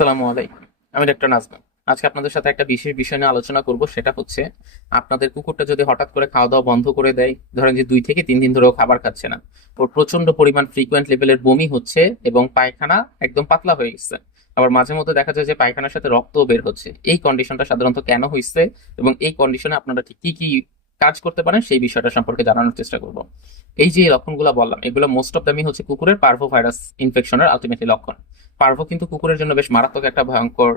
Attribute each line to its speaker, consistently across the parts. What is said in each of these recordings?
Speaker 1: আসসালামু আলাইকুম। আমি ডক্টর নাজমা। আজকে আপনাদের সাথে একটা বিশেষ বিষয় নিয়ে আলোচনা করব, সেটা হচ্ছে আপনাদের কুকুরটা যদি হঠাৎ করে খাওয়া দাওয়া বন্ধ করে দেয়, ধরেন যে দুই থেকে তিন দিন ধরেও খাবার খাচ্ছে না, ওর প্রচণ্ড পরিমাণ ফ্রিকোয়েন্ট লেভেলের বমি হচ্ছে এবং পায়খানা একদম পাতলা হয়ে গেছে। আবার মাঝে মধ্যে দেখা যায় যে পায়খানার সাথে রক্তও বের হচ্ছে। এই কন্ডিশনটা সাধারণত কেন হয়েছে এবং এই কন্ডিশনে আপনারা ঠিক কি কি কাজ করতে পারেন, সেই বিষয়টা সম্পর্কে জানানোর চেষ্টা করব। এই যে লক্ষণগুলো বললাম, এগুলো মোস্ট অফ দামি হচ্ছে কুকুরের পার্ভো ভাইরাস ইনফেকশনের আলটিমেটলি লক্ষণ। পার্ভো কিন্তু কুকুরের জন্য বেশ মারাত্মক একটা ভয়ঙ্কর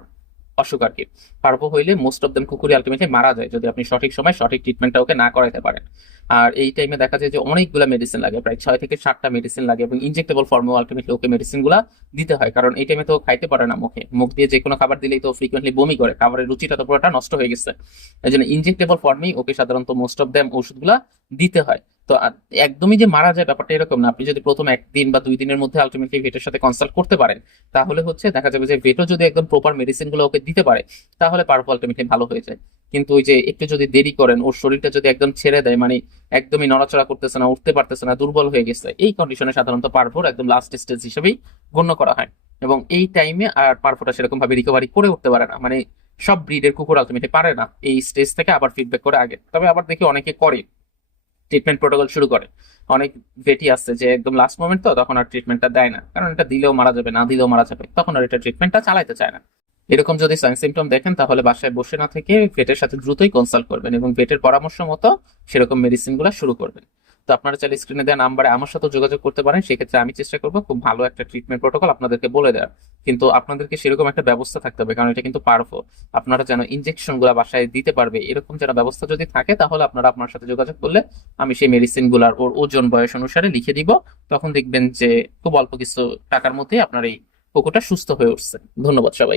Speaker 1: অসুখ আর কি। পার্ভো হইলে মোস্ট অফ দেম কুকুরই আলটিমেটলি মারা যায় যদি আপনি সঠিক সময় সঠিক ট্রিটমেন্টটা ওকে না করাতে পারেন। আর এই টাইমে দেখা যায় যে অনেকগুলো মেডিসিন লাগে, প্রায় ছয় থেকে সাতটা মেডিসিন লাগে এবং ইনজেক্টেবল ফর্মেও আলটিমেটলি ওকে মেডিসিনগুলা দিতে হয়। কারণ এই টাইমে তো খাইতে পারে না মুখে। মুখ দিয়ে যে কোনো খাবার দিলেই তো ফ্রিকোয়েন্টলি বমি করে। খাবারের রুচিটা তো পুরোটা নষ্ট হয়ে গেছে। এই জন্য ইনজেক্টেবল ফর্মেই ওকে সাধারণত মোস্ট অফ দেম ওষুধগুলা দিতে হয়। তো একদমই যে মারা যায় ব্যাপারটা এরকম না। আপনি যদি প্রথম একদিন বা দুই দিনের মধ্যে আলটিমেটলি ভেটের সাথে কনসাল্ট করতে পারেন, তাহলে হচ্ছে দেখা যাবে যে ভেটও যদি একদম প্রপার মেডিসিনগুলো ওকে দিতে পারে, তাহলে পারব আলটিমেটলি ভালো হয়ে যায়। কিন্তু ওই যে একটু যদি দেরি করেন, ওর শরীরটা যদি একদম ছেড়ে দেয় মানে একদমই নড়াচড়া করতেছে না, উঠতে পারতেছে না, দুর্বল হয়ে গেছে, এই কন্ডিশনে সাধারণত পারভোর একদম লাস্ট স্টেজ হিসেবেই গণ্য করা হয়। এবং এই টাইমে আর পারভোটা সেরকম ভাবে রিকভারি করে উঠতে পারে না। মানে সব ব্রিডের কুকুর আলটিমেটলি পারে না, এই স্টেজ থেকে আবার ফিডব্যাক করে আগে। তবে আবার দেখি অনেকে করে। ট্রিটমেন্ট প্রোটোকল শুরু করে। অনেক ভেটি আছে যে একদম লাস্ট মোমেন্ট তো, তখন আর ট্রিটমেন্টটা দেয় না। কারণ এটা দিলেও মারা যাবে, না দিলেও মারা যাবে, তখন আর এটা ট্রিটমেন্টটা চালাইতে চায় না। এরকম যদি সাইন সিমটম দেখেন, তাহলে বাসায় বসে না থেকে ভেটের সাথে দ্রুতই কনসাল্ট করবেন এবং ভেটের পরামর্শ মতো সেরকম মেডিসিনগুলো শুরু করবেন। তো আপনারা চাইলে স্ক্রিনে দেওয়া নাম্বারে আমার সাথে যোগাযোগ করতে পারেন। সেক্ষেত্রে আমি চেষ্টা করব খুব ভালো একটা ট্রিটমেন্ট প্রোটোকল আপনাদেরকে বলে দেওয়ার। কিন্তু আপনাদেরকে সেরকম একটা ব্যবস্থা থাকতে হবে, কারণ এটা কিন্তু পারফো আপনারা যেন ইনজেকশনগুলা বাসায় দিতে পারবে, এরকম যেন ব্যবস্থা যদি থাকে, তাহলে আপনারা আপনার সাথে যোগাযোগ করলে আমি সেই মেডিসিনগুলার ওর ওজন বয়স অনুসারে লিখে দিব। তখন দেখবেন যে খুব অল্প কিছু টাকার মধ্যেই আপনার এই কুকুরটা সুস্থ হয়ে উঠছে। ধন্যবাদ সবাই